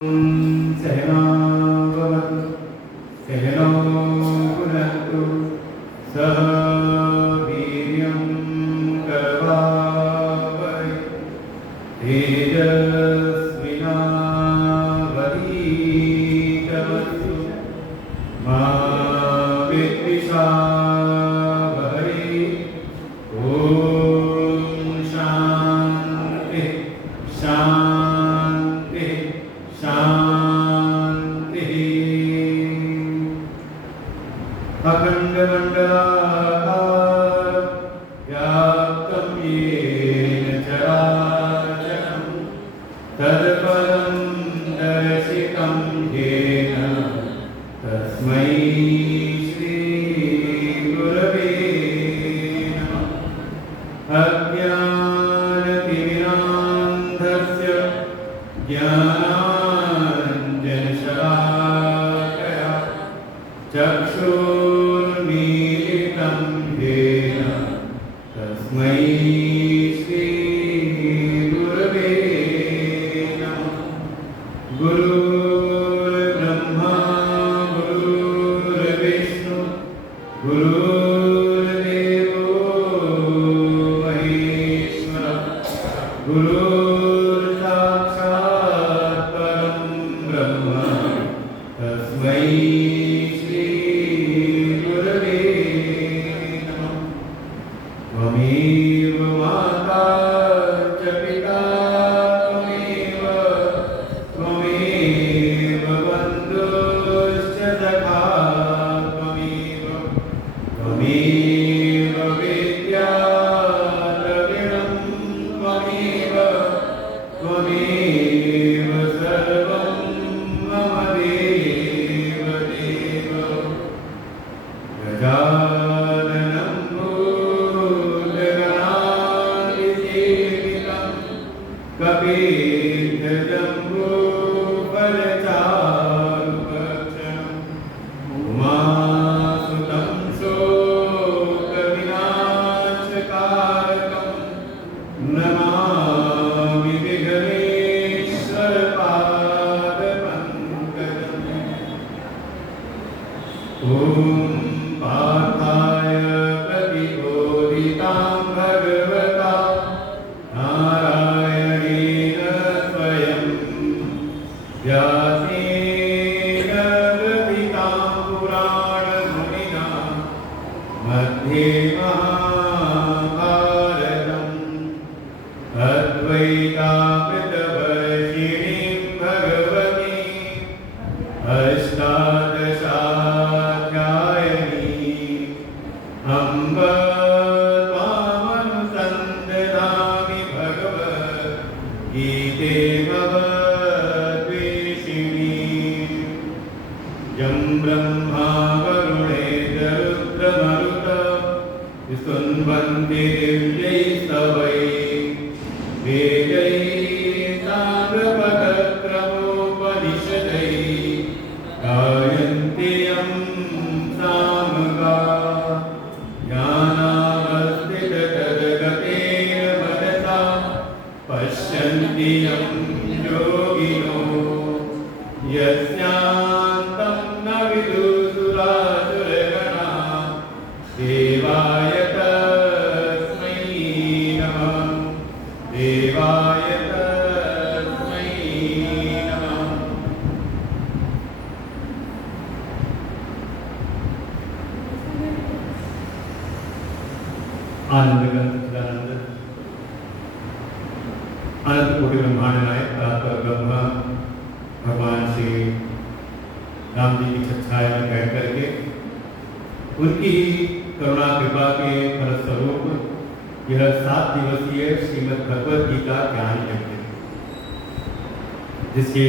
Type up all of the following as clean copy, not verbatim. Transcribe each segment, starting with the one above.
सहना भवतु सहनौ भुनक्तु सह वीर्यं करवावहै तेजस्विनावधीतमस्तु मा विद्विषावहै। ॐ शान्ति शान्ति शान्तिः। अखण्डमण्डलाकारं व्याप्तं येन चराचरं तत्पदं दर्शितं येन तस्मै श्रीगुरवे नमः। अज्ञानतिमिरान्धस्य ज्ञानाञ्जनशलाकया चक्षुर्मीलितं येन तस्मै श्रीगुरवे नमः। गुरुर्ब्रह्मा गुरुर्विष्णु गुरुर्देवो महेश्वरः गुरुर्साक्षात् परं ब्रह्म तस्मै श्रीगुरवे नमः। त्वमेव माता च पिता त्वमेव बन्धुश्च सखा त्वमेव विद्या द्रविणं त्वमेव सर्वं मम देव देव। गजाननं भूतगणाधिसेवितं कपिध्वजम्बूफलचारुभक्षणम् उमासुतं शोकविनाशकारकं नमामि विघ्नेश्वरपादपङ्कजम्। ॐ पार्थाय प्रतिबोधितां भगवता नारायणेन स्वयं व्यासेन ग्रथितां पुराणमुनिना मध्ये महाभारतम् अद्वैतामृतवर्षिणीं भगवतीम् अष्टादशाध्यायिनीम् अम्ब त्वामनुसन्दधामि भगवद्गीते भवद्वेषिणीम्। यं ब्रह्मा वरुणेन्द्र रुद्रमरुतः स्तुन्वन्ति दिव्यैस्तवैः वेदैः साङ्गपदक्रमोपनिषदैः गायन्ति यं सामगाः। ज्ञानावस्थिततद्गतेन मनसा पश्यन्ति यं योगिनो यस्यान्तं न विदुसुरासुरगणाः देवाय तस्मै नमः देवाय तस्मै नमः। आनंद ग्रंथ सदानंद अनंत कोटि ब्रह्मांड नायक परात्पर ब्रह्म भगवान श्री राम जी की छाया में बैठ करके उनकी करुणा कृपा के फलस्वरूप यह 7 दिवसीय श्रीमद् भगवद गीता ज्ञान यज्ञ जिसके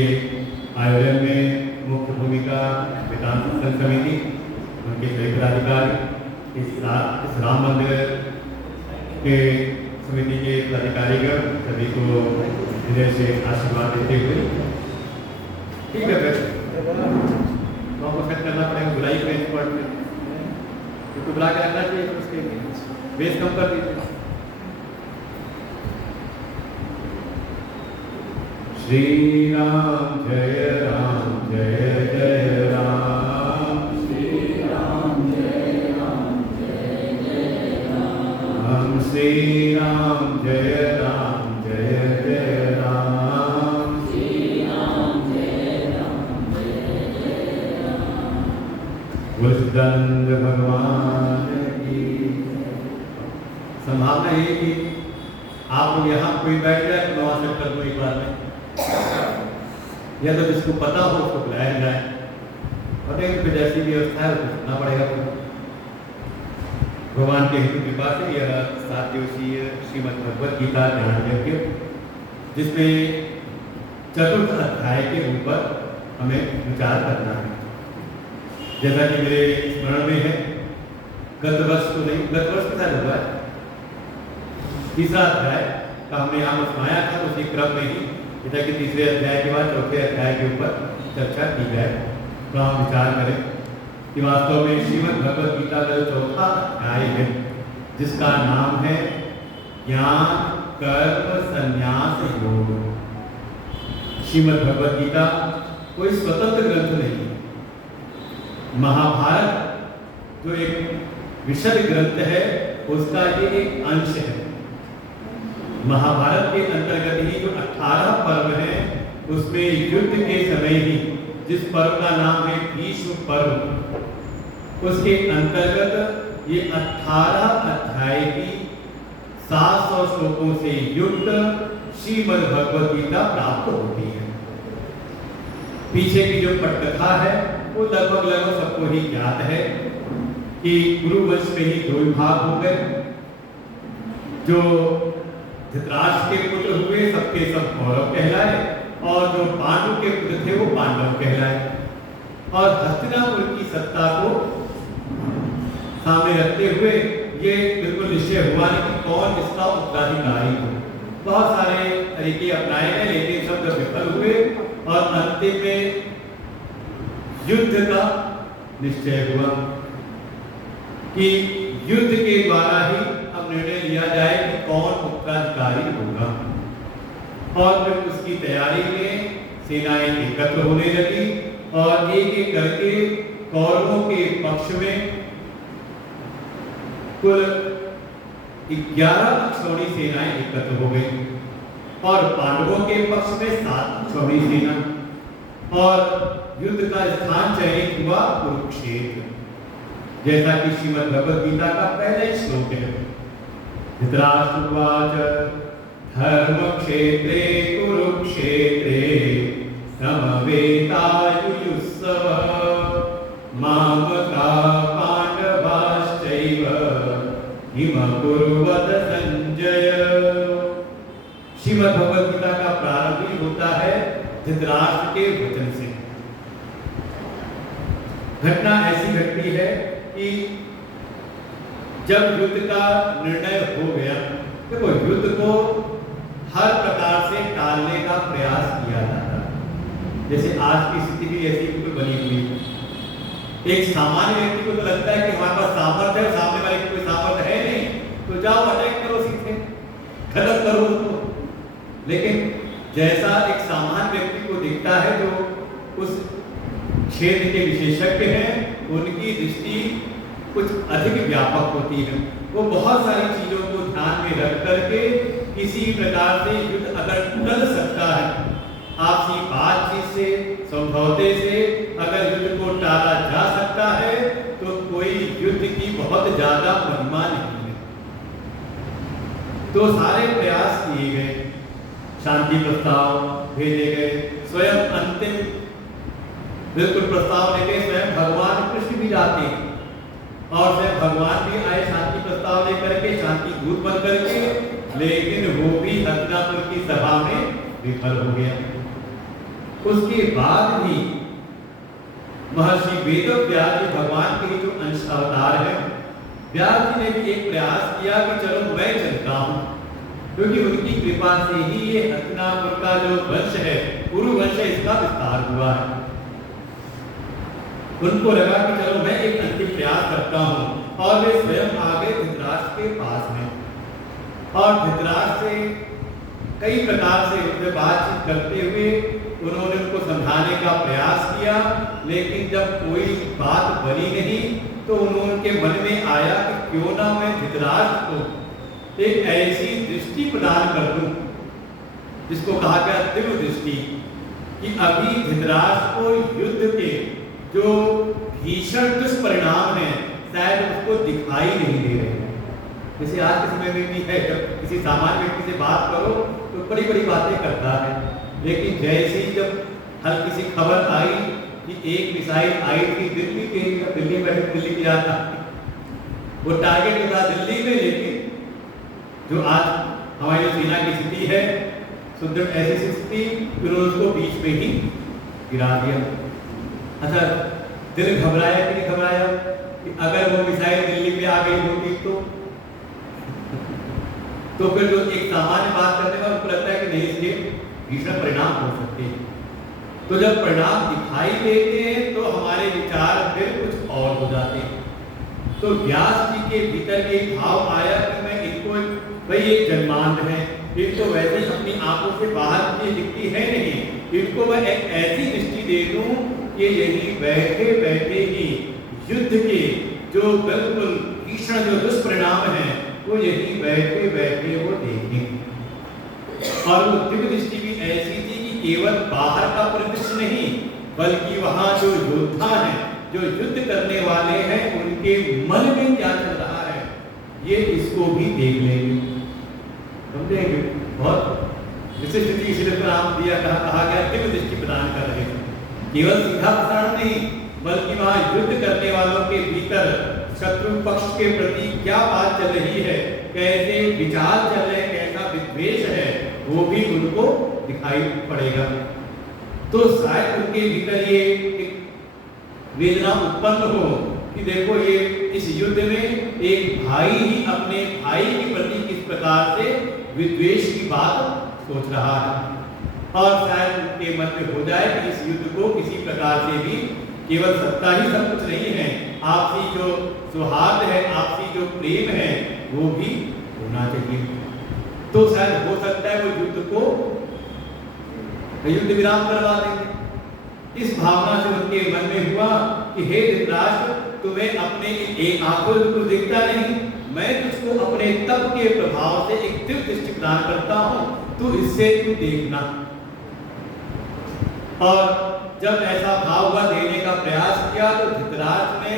आयोजन में मुख्य भूमिका वेदांत सत्संग समिति उनके सभी पदाधिकारी इस राम मंदिर के समिति के पदाधिकारीगण सभी को हृदय से आशीर्वाद देते हुए ठीक है फिर आपको सेट करना पड़ेगा बुलाई पे एक्सपर्ट में तो बुला के रखना चाहिए उसके बेस कम कर दीजिए। श्री राम जय बोले सिद्धानंद भगवान की। संभावना ये कि आप लोग यहाँ कोई बैठ जाए तो वहाँ से कर दो एक बार में, या तो जिसको पता हो उसको बुलाया जाए, पता है कि जैसी व्यवस्था है उसको सुनना पड़ेगा। भगवान के हित कृपा से यह 7 दिवसीय श्रीमद् भगवद गीता ज्ञान यज्ञ, जिसमें चतुर्थ अध्याय के ऊपर हमें विचार करना है। जैसा कि मेरे स्मरण में है, गत वर्ष तो नहीं, गत वर्ष के साथ हुआ है, तीसरा अध्याय का हमने यहाँ सुनाया था, उसी क्रम में ही जैसा कि तीसरे अध्याय के बाद चौथे अध्याय के ऊपर चर्चा की जाए, तो हम विचार करें कि वास्तव में श्रीमद् भगवद गीता का जो चौथा अध्याय है, जिसका नाम है ज्ञान कर्म संन्यास योग। श्रीमद् भगवद गीता कोई स्वतंत्र ग्रंथ नहीं है। महाभारत जो एक विशद ग्रंथ है, उसका ये एक अंश है। महाभारत के अंतर्गत ही जो 18 पर्व हैं, उसमें युद्ध के समय ही जिस पर्व का नाम है भीष्म पर्व, उसके अंतर्गत ये 18 अध्याय की 700 श्लोकों से युक्त श्रीमद् भगवद गीता प्राप्त होती है। पीछे की जो पटकथा है वो लगभग सबको ही ज्ञात है कि कुरुवंश में ही 2 विभाग हो गए। जो धृतराष्ट्र के पुत्र हुए सबके सब कौरव कहलाए, और जो पांडु के पुत्र थे वो पांडव कहलाए। और हस्तिनापुर की सत्ता को सामने रखते हुए ये बिल्कुल निश्चय हुआ नहीं कि कौन इसका उत्तराधिकारी हो। बहुत सारे तरीके अपनाए गए, लेकिन सब जब विफल हुए और अंतिम में युद्ध का निश्चय हुआ कि युद्ध के द्वारा ही अब निर्णय लिया जाए कि कौन उत्तराधिकारी होगा। और फिर उसकी तैयारी में सेनाएं एकत्र होने लगी और एक एक करके कौरवों के पक्ष में कुल 11 अक्षौणी सेनाएं एकत्र हो गई और पांडवों के पक्ष में 7 अक्षौणी सेना, और युद्ध का स्थान चयनित हुआ कुरुक्षेत्र, जैसा कि श्रीमद् भगवद गीता का पहला श्लोक है। धृतराष्ट्रवाच धर्मक्षेत्रे कुरुक्षेत्रे समवेतायुयुत्सवः मामका पांडवाश्चैव किम कुर्वत संजय। श्रीमद् भगवद गीता का प्रारंभ ही होता है धृतराष्ट्र के वचन से। घटना ऐसी घटती है कि जब युद्ध का निर्णय हो गया, देखो युद्ध को हर प्रकार से टालने का प्रयास किया जाता है। जैसे आज की स्थिति भी ऐसी बिल्कुल बनी हुई है। एक सामान्य व्यक्ति को तो लगता है कि हमारे पास सामर्थ्य है, सामने वाले की कोई सामर्थ्य है नहीं, तो जाओ अटैक करो, सीधे खत्म करो उसको। लेकिन जैसा एक सामान्य व्यक्ति को दिखता है जो उस क्षेत्र के विशेषज्ञ हैं, उनकी दृष्टि कुछ अधिक व्यापक होती है। वो बहुत सारी चीजों को ध्यान में रख करके किसी प्रकार से युद्ध अगर टल सकता है, आपसी बातचीत से, समझौते से अगर युद्ध को टाला जा सकता है, तो कोई युद्ध की बहुत ज्यादा महिमा नहीं है। तो सारे प्रयास किए गए, शांति प्रस्ताव भेजे गए, स्वयं अंतिम बिल्कुल प्रस्ताव लेके स्वयं भगवान कृष्ण भी जाते हैं, और स्वयं भगवान भी आए शांति प्रस्ताव लेकर के, शांति दूत बन करके, लेकिन वो भी हस्तिनापुर की सभा में विफल हो गया। उसके बाद भी महर्षि वेदव्यास जी भगवान के जो अंश अवतार है, व्यास जी ने भी एक प्रयास किया कि चलो मैं चलता हूँ, क्योंकि उनकी कृपा से ही ये हस्तिनापुर का जो वंश है, कुरु वंश है, इसका विस्तार हुआ है। उनको लगा कि चलो मैं एक अंतिम प्रयास करता हूँ, और वे स्वयं आगे धृतराष्ट्र के पास में, और धृतराष्ट्र से कई प्रकार से उनसे बातचीत करते हुए उन्होंने उनको समझाने का प्रयास किया, लेकिन जब कोई बात बनी नहीं तो उनके मन में आया कि क्यों ना मैं धृतराष्ट्र को एक ऐसी दृष्टि प्रदान कर दूं, जिसको कहा गया दिव्य दृष्टि, कि अभी धृतराष्ट्र को युद्ध के जो भीषण दुष्परिणाम हैं शायद उसको दिखाई नहीं दे रहे हैं। जैसे आज के समय में भी है, जब किसी सामान्य व्यक्ति से बात करो तो बड़ी बड़ी बातें करता है, लेकिन जैसे ही जब हल्की सी खबर आई कि एक मिसाइल आई थी दिल्ली के, दिल्ली में दिल्ली किया था, वो टारगेट था दिल्ली में, लेकिन जो आज हमारी सेना की स्थिति है सुंदर ऐसी स्थिति, फिर उसको बीच में ही गिरा दिया। अच्छा, दिल घबराया कि नहीं घबराया कि अगर वो मिसाइल दिल्ली पे आ गई होती तो फिर जो एक सामान्य बात करने का उनको लगता है कि नहीं, इसके भीषण परिणाम हो सकते हैं। तो जब परिणाम दिखाई देते हैं तो हमारे विचार फिर कुछ और हो जाते हैं। तो व्यास जी के भीतर ये भाव आया कि मैं इनको, भाई ये जन्मांध है, इनको वैसे ही अपनी आंखों से बाहर की दिखती है नहीं, इनको मैं एक ऐसी दृष्टि दे दूं कि यही बैठे बैठे ही युद्ध के जो बिल्कुल भीषण जो दुष्परिणाम है वो यही बैठे बैठे वो देखें। और वो दिव्य दृष्टि भी ऐसी थी कि केवल बाहर का परिदृश्य नहीं, बल्कि वहां जो योद्धा है, जो युद्ध करने वाले हैं, उनके मन में क्या चल रहा है ये इसको भी देख लेंगे, समझेंगे। बहुत विशिष्ट चीज इसलिए नाम दिया, कहा गया दिव्य दृष्टि प्रदान कर रहे हैं। केवल सीधा प्रसारण नहीं, बल्कि वहां युद्ध करने वालों के भीतर शत्रु पक्ष के प्रति क्या बात चल रही है, कैसे विचार चल रहे हैं, कैसा विद्वेष है, वो भी उनको दिखाई पड़ेगा। तो शायद उनके भीतर ये वेदना उत्पन्न हो कि देखो ये इस युद्ध में एक भाई ही अपने भाई के प्रति किस प्रकार से विद्वेष की बात सोच रहा है, और शायद उनके मन में हो जाए कि इस युद्ध को किसी प्रकार से भी केवल सत्ता ही सब कुछ नहीं है, आपसी जो सौहार्द है, आपसी जो प्रेम है वो भी होना चाहिए। तो शायद हो सकता है वो युद्ध को युद्ध विराम करवा देंगे। इस भावना से उनके मन में हुआ कि हे धृतराष्ट्र, तुम्हें अपने एक आंखों से कुछ दिखता नहीं, मैं तुझको अपने तप के प्रभाव से एक दिव्य दृष्टि प्रदान करता हूं, तू इससे तू देखना। और जब ऐसा भाव हुआ, देने का प्रयास किया, तो धृतराष्ट्र ने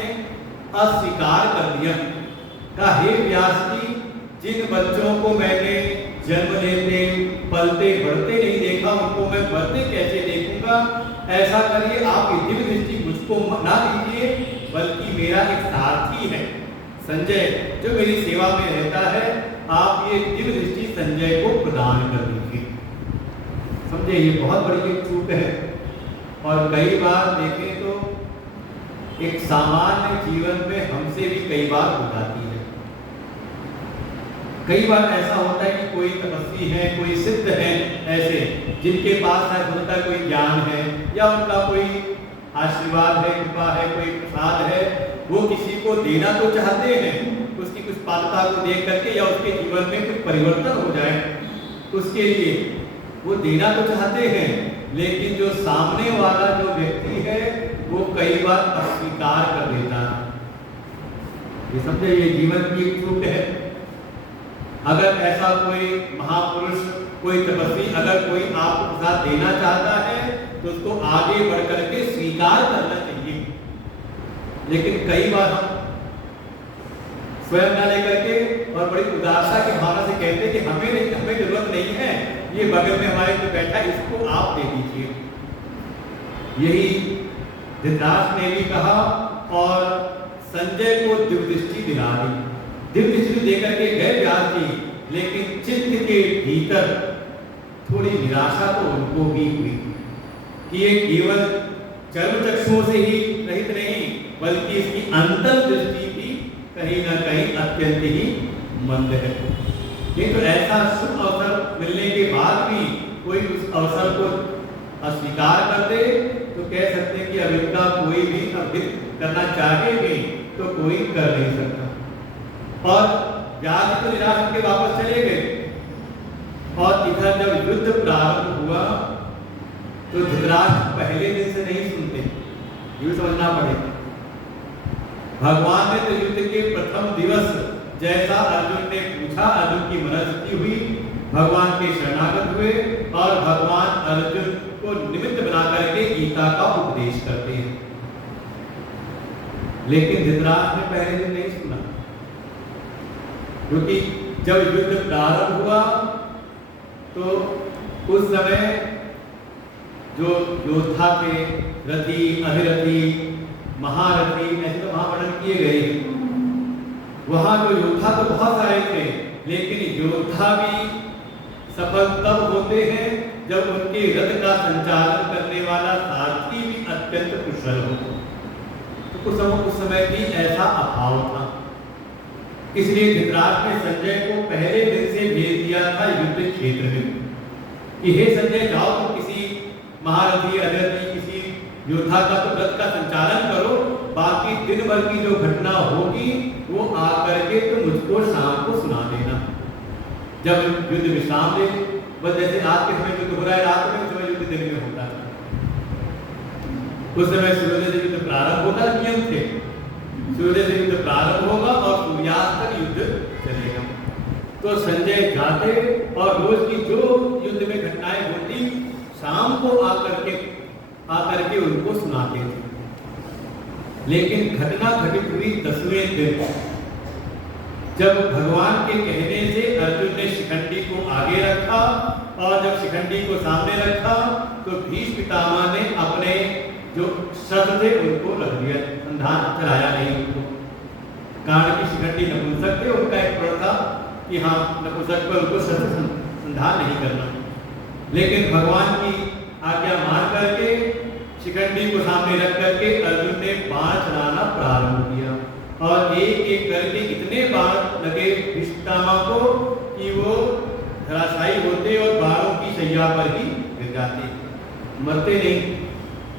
अस्वीकार कर दिया। कहा, हे व्यास जी, जिन बच्चों को मैंने जन्म लेते पलते बढ़ते नहीं देखा, उनको मैं बढ़ते कैसे देखूंगा? ऐसा करिए, आप ये दिव्य दृष्टि मुझको ना दीजिए, बल्कि मेरा एक सारथी है संजय, जो मेरी सेवा में रहता है, आप ये दिव्य दृष्टि संजय को प्रदान कर दीजिए। समझे, ये बहुत बड़ी एक चूक है। और कई बार देखें तो एक सामान्य जीवन में हमसे भी कई बार हो जाती है। कई बार ऐसा होता है कि कोई तपस्वी है, कोई सिद्ध है, ऐसे जिनके पास है उनका कोई ज्ञान है या उनका कोई आशीर्वाद है, कृपा है, कोई प्रसाद है, वो किसी को देना तो चाहते हैं, उसकी कुछ पात्रता को देख करके या उसके जीवन में कुछ परिवर्तन हो जाए, उसके लिए वो देना तो चाहते हैं, लेकिन जो सामने वाला जो व्यक्ति है वो कई बार अस्वीकार कर देता है। ये समझे, ये जीवन की एक चूक है। अगर ऐसा कोई महापुरुष, कोई तपस्वी, अगर कोई आपको प्रसाद देना चाहता है तो उसको आगे बढ़ करके स्वीकार करना चाहिए। लेकिन कई बार हम स्वयं न लेकर के और बड़ी उदारता की भावना से कहते हैं कि हमें जरूरत नहीं है, ये बगल में हमारे जो बैठा है इसको आप दे दीजिए। यही धृतराष्ट्र ने भी कहा और संजय को दिव्य दृष्टि दिला दी। दिव्य दृष्टि देकर के गए व्यास जी, लेकिन चित्त के भीतर थोड़ी निराशा तो उनको भी हुई कि ये केवल चर्म चक्षुओं से ही रहित नहीं, बल्कि इसकी अंतर दृष्टि भी कहीं ना कहीं अत्यंत ही मंद है। किंतु ऐसा शुभ अवसर मिलने के बाद भी कोई उस अवसर को अस्वीकार कर दे तो कह सकते हैं कि अब इनका कोई भी अभित करना चाहे भी तो कोई कर नहीं सकता। और व्यास तो निराश होकर वापस चले गए। और इधर जब युद्ध प्रारंभ हुआ तो धृतराष्ट्र पहले दिन से नहीं सुनते, ये समझना पड़ेगा। भगवान ने तो युद्ध के प्रथम दिवस जैसा अर्जुन ने पूछा, अर्जुन की मनस्थिति हुई, भगवान के शरणागत हुए और भगवान अर्जुन को निमित्त बना करके गीता का उपदेश करते हैं। लेकिन धृतराष्ट्र ने पहले दिन नहीं सुना, क्योंकि जब युद्ध प्रारंभ हुआ तो उस समय जो योद्धा थे, रथी, अधिरथी, महारथी, ऐसे तो वहां वर्णन किए गए। वहां जो योद्धा तो बहुत सारे थे, लेकिन योद्धा भी सफल तब होते हैं जब उनके रथ का संचालन करने वाला सारथी भी अत्यंत कुशल हो। तो उस समय भी ऐसा अभाव था, इसलिए धृतराष्ट्र ने संजय को पहले दिन से भेज दिया था युद्ध क्षेत्र में कि हे संजय, जाओ तो किसी महारथी, अधिरथी, किसी योद्धा का तो रथ का संचालन करो, बाकी दिन भर की जो घटना होगी वो आकर के तो मुझको शाम को सुना देना। जब युद्ध विश्राम ले, बस जैसे आज के समय युद्ध हो रहा है रात में, उस समय युद्ध दिन में होता है। उस समय सूर्योदय से युद्ध प्रारंभ होता, नियम थे सूर्योदय से युद्ध प्रारंभ होगा और सूर्यास्त तक युद्ध चलेगा। तो संजय जाते और रोज की जो युद्ध में घटनाएं होती शाम को आकर के उनको सुनाते थे। लेकिन घटना घटित हुई 10वें दिन, जब भगवान के कहने से अर्जुन ने शिखंडी को आगे रखा और जब शिखंडी को सामने रखा तो भीष्म पितामह ने अपने जो शस्त्र थे उनको रख दिया, संधान चलाया नहीं उनको। कारण कि शिखंडी नपुंसक थे, उनका एक प्रण था कि हाँ नपुंसक पर उनको शस्त्र संधान नहीं करना। लेकिन भगवान की आज्ञा मान करके शिखंडी को सामने रख करके अर्जुन ने बाण चलाना प्रारंभ किया और एक एक करके इतने बाण लगे भीष्म पितामह को कि वो धराशायी होते और बाणों की शैया पर ही गिर जाते, मरते नहीं,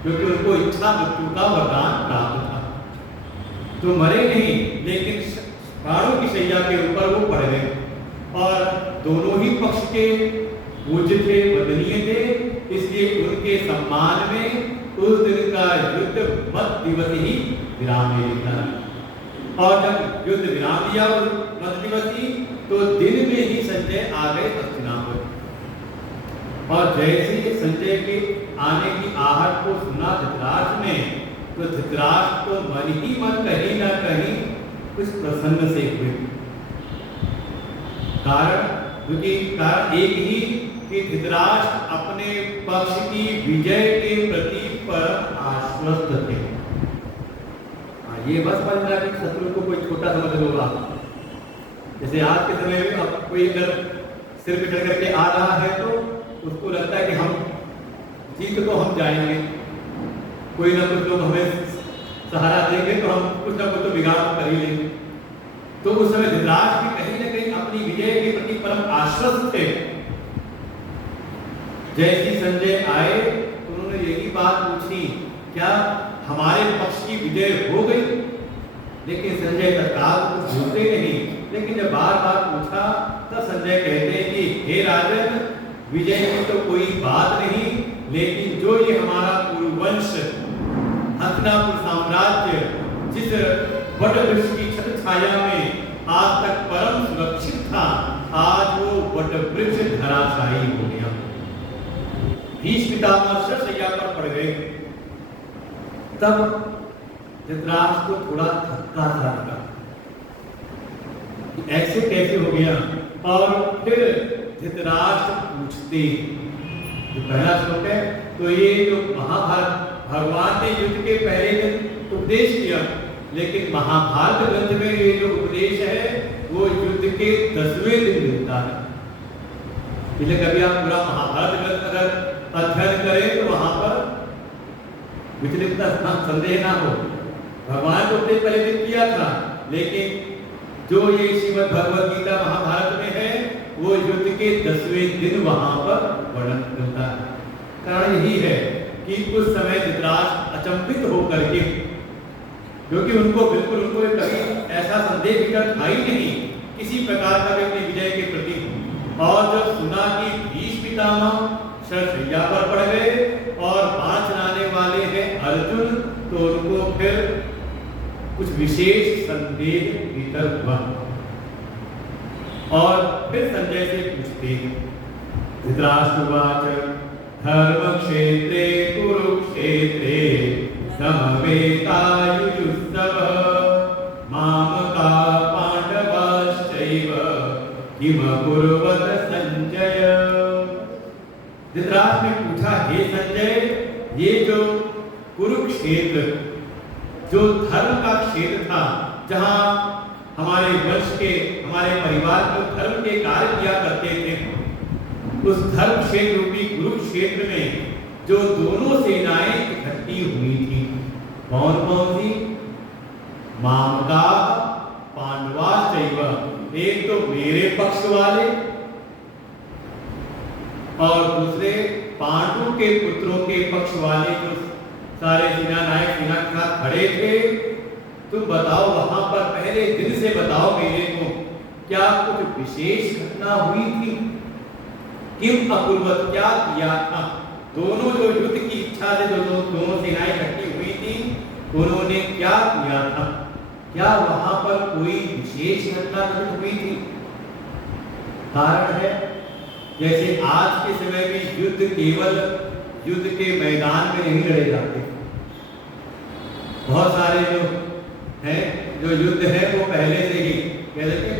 क्योंकि उनको इच्छा मृत्यु का वरदान प्राप्त था। तो मरे नहीं, लेकिन बाणों की शैया के ऊपर वो पड़ गए और दोनों ही पक्ष के पूज्य थे, वंदनीय थे, इसलिए उनके सम्मान में उस दिन का युद्ध मत दिवस ही विराम ले लेता। और जब युद्ध विराम दिया उस मत दिवस ही, तो दिन में ही संजय आ गए हस्तिनापुर। और जैसे ही संजय के आने की आहट को सुना धृतराष्ट्र ने, तो धृतराष्ट्र तो मन ही मन कहीं ना कहीं कुछ प्रसन्न से हुए। कारण एक ही कि धृतराष्ट्र अपने पक्ष की विजय के प्रति परम आश्वस्त थे। ये बस समझना कि शत्रु को कोई छोटा समझ लो आप। जैसे आज के समय में अब कोई अगर सिर पे चढ़ करके आ रहा है तो उसको लगता है कि हम जीत तो हम जाएंगे, कोई ना कुछ लोग हमें सहारा देंगे तो हम कुछ ना कुछ तो बिगाड़ कर ही लेंगे। तो उस समय धृतराष्ट्र भी कहीं ना कहीं अपनी विजय के प्रति परम आश्वस्त थे। जैसे संजय आए तो उन्होंने यही बात पूछी, क्या हमारे पक्ष की विजय हो गई? लेकिन संजय तत्काल कुछ बोलते नहीं, लेकिन जब बार बार पूछा तब संजय कहते हैं कि हे राजन, विजय की तो कोई बात नहीं, लेकिन जो ये हमारा कुरुवंश हस्तिनापुर साम्राज्य जिस वट वृक्ष की छत्र छाया में आज तक परम सुरक्षित था, आज वो वट वृक्ष धराशायी हो गया। भीष्म पितामह शरशैया पर पड़ गए। तब धृतराष्ट्र को थोड़ा धक्का सा लगा कि ऐसे कैसे हो गया। और फिर धृतराष्ट्र पूछते, जो पहला श्लोक है, तो ये जो महाभारत भगवान ने युद्ध के पहले दिन उपदेश किया, लेकिन महाभारत ग्रंथ में ये जो उपदेश है वो युद्ध के 10वें दिन मिलता है। इसलिए कभी आप पूरा महाभारत ग्रंथ अगर अध्ययन करें तो वहां पर विचलित संदेह ना हो। भगवान को उपदेश पहले दिन किया था, लेकिन जो ये श्रीमद् भगवद गीता महाभारत में है वो युद्ध के 10वें दिन वहां पर वर्णन मिलता है। कारण यही है कि उस समय धृतराष्ट्र अचंभित होकर के, क्योंकि उनको कभी ऐसा संदेह विकट था ही नहीं किसी प्रकार का भी अपनी विजय के प्रति। और जब सुना कि भीष्म पितामह शरशैया पर पड़ गए और बाण चलाने वाले हैं अर्जुन, तो उनको फिर कुछ विशेष संदेह भीतर हुआ। और फिर संजय से पूछते हैं, धृतराष्ट्रवाच धर्म क्षेत्रे कुरुक्षेत्रे समवेतायुयुस्तव धृतराष्ट्र ने पूछा, हे संजय, ये जो कुरुक्षेत्र जो धर्म का क्षेत्र था, जहां हमारे वंश के, हमारे परिवार को धर्म के कार्य किया करते थे, उस धर्म क्षेत्र रूपी कुरुक्षेत्र में जो दोनों सेनाएं इकट्ठी हुई थी, कौन कौन सी? मामका पांडवाश्चैव, एक तो मेरे पक्ष वाले और दूसरे पांडु के पुत्रों के पक्ष वाले जो सारे सेना नायक सेना के साथ खड़े थे। तुम बताओ, वहां पर पहले दिन से बताओ मेरे को, क्या कुछ विशेष घटना हुई थी? किम अपूर्वत, क्या किया था? दोनों जो युद्ध की इच्छा से दोनों सेनाएं इकट्ठी हुई थी, उन्होंने क्या किया था? क्या वहां पर कोई विशेष घटना हुई थी? कारण है, जैसे आज के समय में युद्ध केवल युद्ध के मैदान में नहीं लड़े जाते। बहुत सारे जो हैं, जो युद्ध है वो पहले से ही कह देते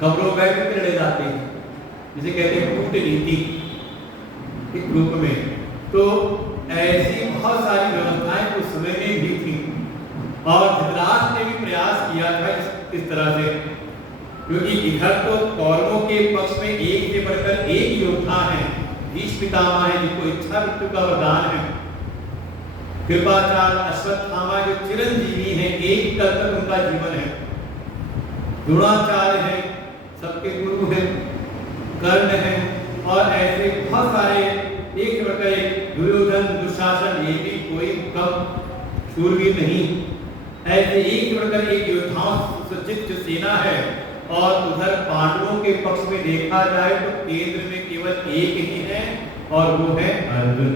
कमरों बैठ कर लड़े जाते हैं, जिसे कहते हैं कूटनीति के रूप में। तो ऐसी बहुत सारी व्यवस्थाएं उस समय में भी थी और धृतराष्ट्र ने भी प्रयास किया था इस तरह से, क्योंकि इधर तो कौरवों के पक्ष में एक से बढ़कर एक योद्धा है, भीष्म पितामह है जिनको इच्छा मृत्यु का वरदान है, कृपाचार्य अश्वत्थामा जो चिरंजीवी हैं, एक तक उनका जीवन है, द्रोणाचार्य है, सबके गुरु हैं, कर्ण है, और ऐसे बहुत सारे एक से बढ़कर एक, दुर्योधन दुशासन, ये भी कोई कम शूरवीर नहीं, ऐसे एक से बढ़कर एक योद्धाओं सज्जित जो सेना है। और उधर पांडवों के पक्ष में देखा जाए तो केंद्र में केवल एक ही है और वो है अर्जुन।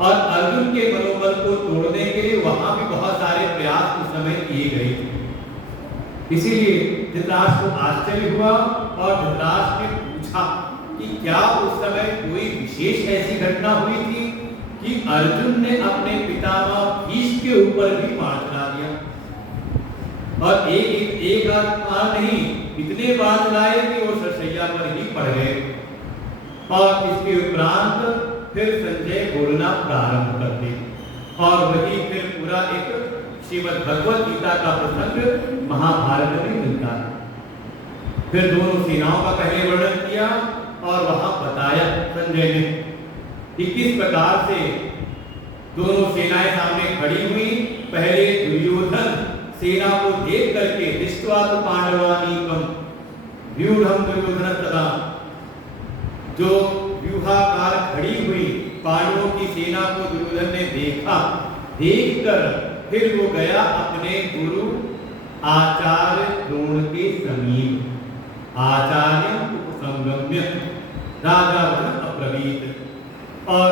और अर्जुन के मनोबल को तोड़ने के लिए वहां भी बहुत सारे प्रयास उस समय किए गए थे। इसीलिए धृतराष्ट्र को आश्चर्य हुआ और धृतराष्ट्र ने पूछा कि क्या उस समय कोई विशेष ऐसी घटना हुई थी कि अर्जुन ने अपने पितामह भीष्म के ऊपर भी बाण चला दिया, और एक बार नहीं, इतने बाण चलाए कि वो सरसैया पर ही पड़ गए। और इसके उपरांत फिर संजय बोलना प्रारंभ करते और वही फिर पूरा एक श्रीमद् भगवत गीता का प्रसंग महाभारत में मिलता है। फिर दोनों सेनाओं का पहले वर्णन किया और वहां बताया संजय ने कि किस प्रकार से दोनों सेनाएं सामने खड़ी हुई। पहले दुर्योधन सेना को देख करके दृष्ट्वा तो पांडवानीकम व्यूढ़म दुर्योधन तथा, जो व्यूहाकार खड़ी हुई पांडवों की सेना को दुर्योधन ने देखा, देखकर फिर वो गया अपने गुरु आचार्य द्रोण के समीप, आचार्य उपसंगम्य राजा वचन अब्रवीत। और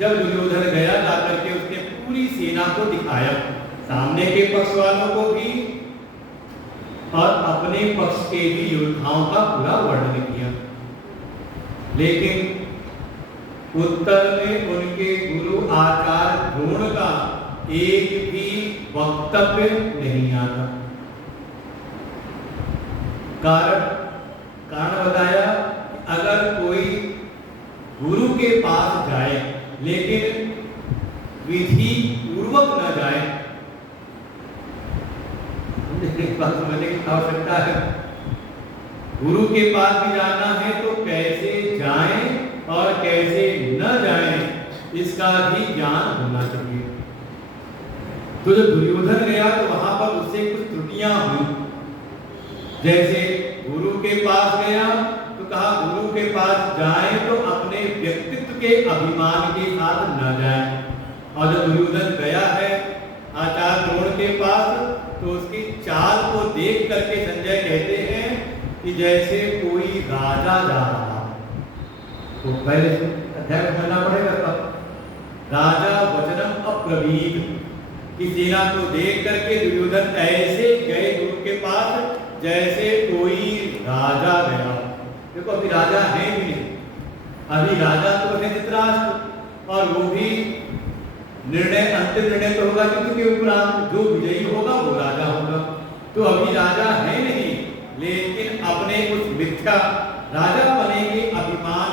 जब दुर्योधन गया जाकर के उसने पूरी सेना को दिखाया, सामने के पक्ष वालों को भी और अपने पक्ष के भी योद्धाओं का पूरा वर्णन किया, लेकिन उत्तर में उनके गुरु आचार्य द्रोण का एक भी वक्तव्य नहीं आता। कारण बताया, अगर कोई गुरु के पास जाए लेकिन विधि पूर्वक न जाए, बात समझने की आवश्यकता है। गुरु के पास भी जाना है तो कैसे जाएं और कैसे न जाएं, इसका भी ज्ञान होना चाहिए। तो जब दुर्योधन गया तो वहां पर उससे कुछ त्रुटियां हुई। जैसे गुरु के पास गया तो कहा गुरु के पास जाए तो अपने व्यक्तित्व के अभिमान के साथ न जाए। और जब दुर्योधन गया है आचार्य द्रोण के पास तो उसकी चाल को देख करके संजय कहते हैं कि जैसे कोई राजा जा रहा है। तो पहले अध्याय समझना पड़ेगा तब। राजा वचनम अब्रवीत की सेना को देख करके दुर्योधन ऐसे गए गुरु के पास जैसे कोई राजा गया। देखो अभी राजा है भी नहीं, अभी राजा तो है धृतराष्ट्र, और वो भी निर्णय अंतिम निर्णय तो होगा क्योंकि उपरांत जो विजयी होगा वो राजा होगा। तो अभी राजा है नहीं, लेकिन अपने उस मिथ्या राजा बने के अभिमान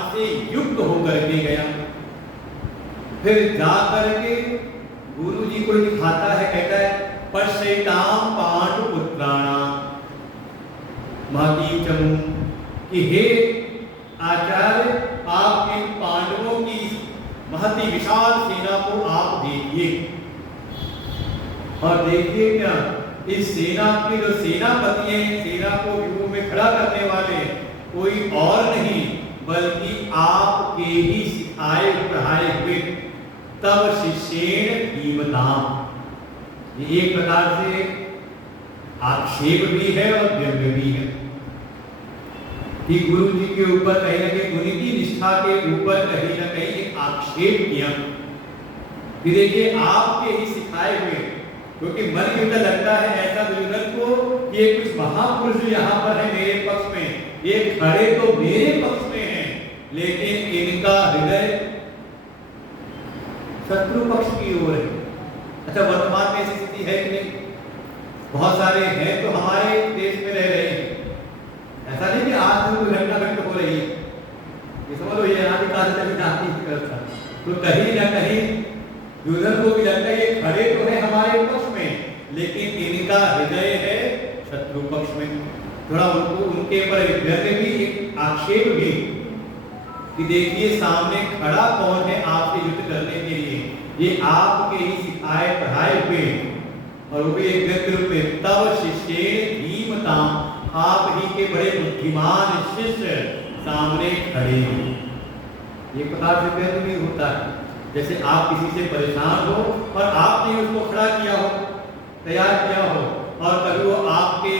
फिर जा करके गुरु जी को दिखाता है, कहता है पश्यताम पांडुपुत्राणाम महती चमू, कि हे आचार्य, आप इन पांडवों की महती विशाल सेना को आप देखिए, और देखिए क्या इस सेना के जो सेनापति हैं, सेना को व्यूह में खड़ा करने वाले कोई और नहीं बल्कि आपके ही सिखाए पढ़ाए हुए तब शिष्येण धीमताम। ये एक प्रकार से आक्षेप भी है और व्यंग्य भी है कि गुरु जी के ऊपर कहीं ना कहीं उनकी निष्ठा के ऊपर कहीं ना कहीं एक आक्षेप किया कि देखिए आपके ही सिखाए हुए, क्योंकि मन में उनका लगता है ऐसा दुर्योधन को कि ये कुछ महापुरुष यहाँ पर है मेरे पक्ष में, ये खड़े तो मेरे पक्ष में हैं, लेकिन इनका हृदय शत्रु पक्ष की ओर है। अच्छा, वर्तमान में ऐसी स्थिति है कि नहीं? बहुत सारे हैं तो हमारे देश में रह रहे हैं, ऐसा नहीं कि आज कोई घटना घटित हो रही है, ये समझ लो ये यहाँ की कार्य जाती है, तो कहीं ना कहीं दुर्योधन को भी लगता है ये खड़े तो है हमारे पक्ष में, लेकिन इनका हृदय है शत्रु पक्ष में। थोड़ा उनको उनके ऊपर व्यंग्य भी, एक आक्षेप भी कि देखिए सामने खड़ा कौन है आपसे युद्ध करने के लिए, ये आपके ही सिखाए पढ़ाए हुए, और वो भी एक व्यक्ति रूप में तब शिष्येण धीमताम, आप ही के बड़े बुद्धिमान शिष्य सामने खड़े हैं। ये प्रकार से व्यंग्य भी होता है, जैसे आप किसी से परेशान हो और आपने उसको खड़ा किया हो, तैयार किया हो, और कभी वो आपके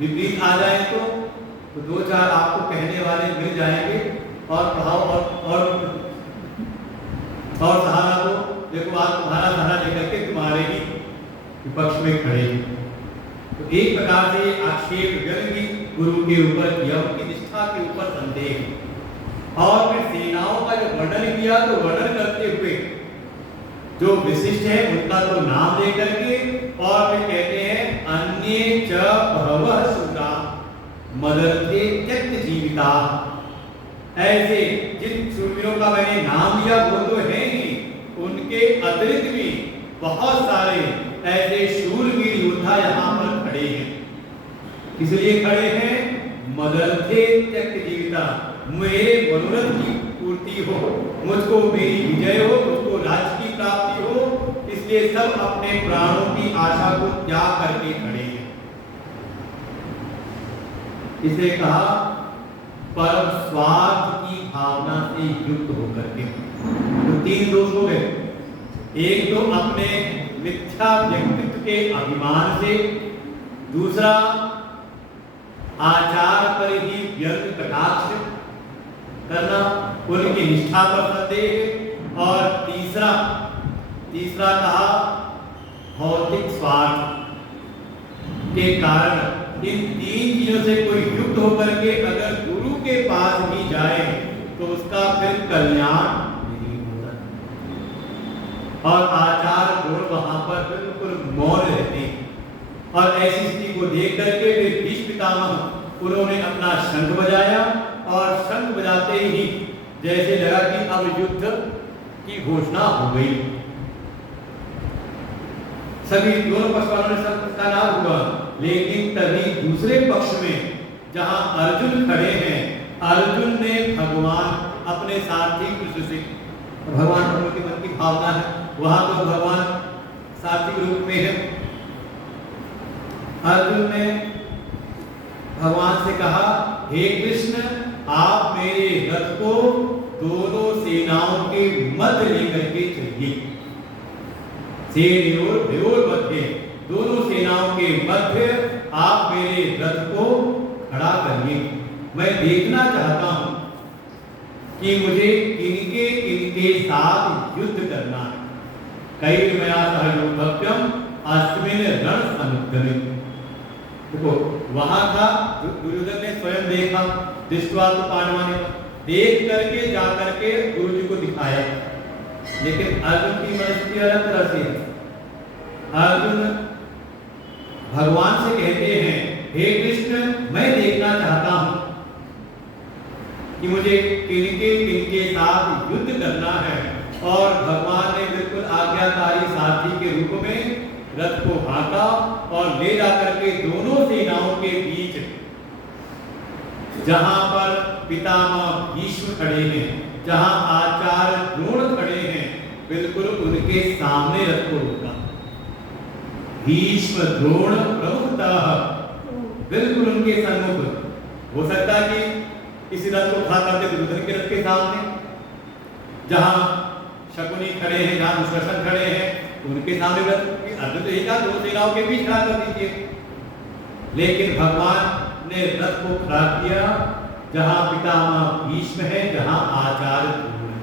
विपरीत आ जाए तो दो चार आपको कहने वाले मिल जाएंगे और कहाओ और सहारा को देखो आज तुम्हारा सहारा लेकर के तुम्हारे ही विपक्ष में खड़े। तो एक प्रकार से आक्षेप व्यंग्य गुरु के ऊपर किया, उनकी निष्ठा के ऊपर संदेह, और फिर सेनाओं का जो वर्णन किया तो वर्णन करते हुए जो विशिष्ट है उनका तो नाम लेकर के, और फिर कहते हैं अन्ये च बहवः शूरा मदर्थे त्यक्त जीविता, ऐसे जिन शूरवीरों का मैंने नाम लिया वो तो है ही, उनके अतिरिक्त भी बहुत सारे ऐसे शूरवीर योद्धा यहाँ पर खड़े हैं। इसलिए खड़े हैं मदर्थे त्यक्त जीविता, मेरे मनोरथ की पूर्ति हो, मुझको मेरी विजय हो, मुझको राज्य की प्राप्ति हो, इसलिए सब अपने प्राणों की आशा को त्याग करके खड़े हैं। इसे कहा परम स्वार्थ की भावना से युक्त होकर के। तो तीन दोष हो गए, एक तो अपने मिथ्या व्यक्तित्व के अभिमान से, दूसरा आचार पर ही व्यर्थ कटाक्ष करना, उनकी निष्ठा पर संदेह, और तीसरा कहा भौतिक स्वार्थ के कारण। इन तीन चीजों से कोई युक्त होकर के अगर गुरु के पास भी जाए तो उसका फिर कल्याण नहीं होता, और आचार गुण वहां पर बिल्कुल मौन रहते हैं। और ऐसी स्थिति को देख करके फिर भीष्म पितामह उन्होंने अपना शंख बजाया, और शंख बजाते ही जैसे लगा कि अब युद्ध की घोषणा हो गई। सभी दोनों पक्ष वालों ने सबका नाम हुआ, लेकिन तभी दूसरे पक्ष में जहां अर्जुन खड़े हैं, अर्जुन ने भगवान अपने सारथी कृष्ण से, भगवान के मन की भावना है, वहां तो भगवान सारथी के रूप में है, अर्जुन ने भगवान से कहा हे कृष्ण, आप मेरे रथ को दोनों सेनाओं के मध्य लेकर के चलिए, सेनयोर भयोर मध्य, दोनों सेनाओं के मध्य आप मेरे रथ को खड़ा करिए। मैं देखना चाहता हूं कि मुझे किनके साथ युद्ध करना है। कैर्मया सह योद्धव्यम अस्मिन् रण समुद्रे। देखो वहां था, दुर्योधन ने स्वयं देखा, दृष्ट्वा तो पांडवानि, देख करके जा करके गुरु जी को दिखाया, लेकिन अर्जुन की मनस्थिति अलग तरह से है। अर्जुन भगवान से कहते हैं हे कृष्ण, मैं देखना चाहता हूं कि मुझे किनके साथ युद्ध करना है, और भगवान ने बिल्कुल आज्ञाकारी सारथी के रूप में रथ को हाँका और ले जाकर के दोनों सेनाओं के बीच, जहां पर पितामह भीष्म खड़े हैं, जहां आचार्य द्रोण खड़े हैं, बिल्कुल उनके सामने रथ को रोका। भीष्म द्रोण प्रमुखतः बिल्कुल उनके सन्मुख। हो सकता है कि इस रथ को खड़ा करते दुर्योधन के रथ के सामने, जहां शकुनी खड़े हैं, जहां दुशासन खड़े हैं, उनके सामने रथ, अर्जुन तो एक दो सेनाओं के बीच खड़ा कर दीजिए। लेकिन भगवान ने रथ को खड़ा किया जहां पितामह भीष्म है, जहां आचार्य द्रोण है।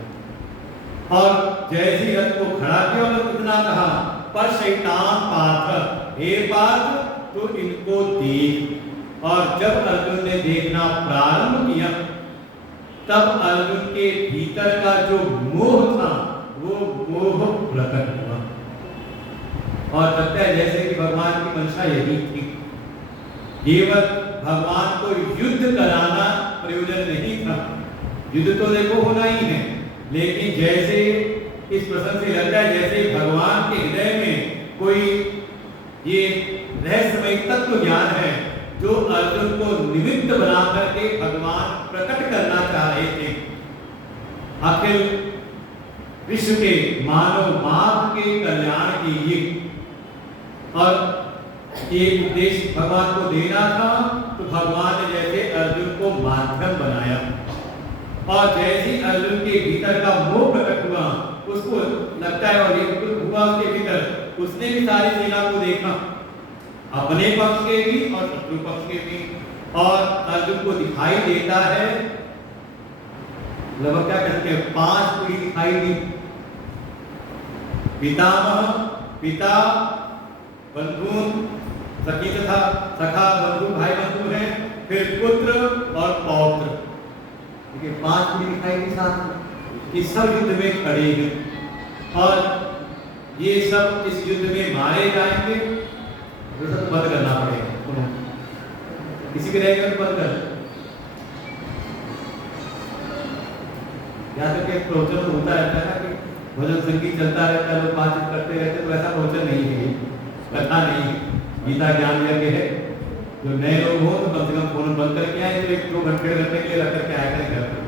और जैसे ही रथ को खड़ा किया और इतना कहा, पर शैतान पार्थ, हे पार्थ तो इनको देख। और जब अर्जुन ने देखना प्रारंभ किया, तब अर्जुन के भीतर का जो मोह था वो मोह प्रकट हुआ। और लगता है जैसे कि भगवान की मंशा यही थी, केवल भगवान को युद्ध कराना प्रयोजन नहीं था। युद्ध तो देखो होना ही है, लेकिन जैसे इस प्रसंग से लगता है जैसे भगवान के हृदय में कोई ये रहस्यमय तत्व ज्ञान है जो अर्जुन को निमित्त बना करके भगवान प्रकट करना चाह रहे थे। आखिर विश्व के मानव मार्ग के कल्याण के लिए, और एक उद्देश्य भगवान को देना था, तो भगवान ने जैसे अर्जुन को माध्यम बनाया। और जैसे अर्जुन के भीतर का मोह प्रकट हुआ, उसको लगता है और ये हुआ उसके भीतर, उसने भी सारी सेना को देखा, अपने पक्ष के भी और शत्रु पक्ष के भी, और अर्जुन को दिखाई देता है लगभग क्या कहते हैं 5 पीढ़ी दिखाई दी। पितामह, पिता, बंधु, सखी तथा सखा, बंधु भाई बंधु हैं, फिर पुत्र और पौत्र, देखिए 5 पीढ़ी दिखाई दी साथ में, कि सब युद्ध में खड़े हैं और ये सब इस युद्ध में मारे जाएंगे। तो सब बंद करना पड़ेगा, किसी के रहेगा तो बंद कर। यहाँ तक एक प्रवचन होता रहता है कि भजन संगीत चलता रहता है, लोग बातचीत करते रहते, तो ऐसा प्रवचन नहीं है, कथा नहीं, गीता ज्ञान यज्ञ है। जो नए लोग हो तो कम से कम फोन बंद करके आए, तो 1-2 घंटे के लिए रख करके आया करें घर पर।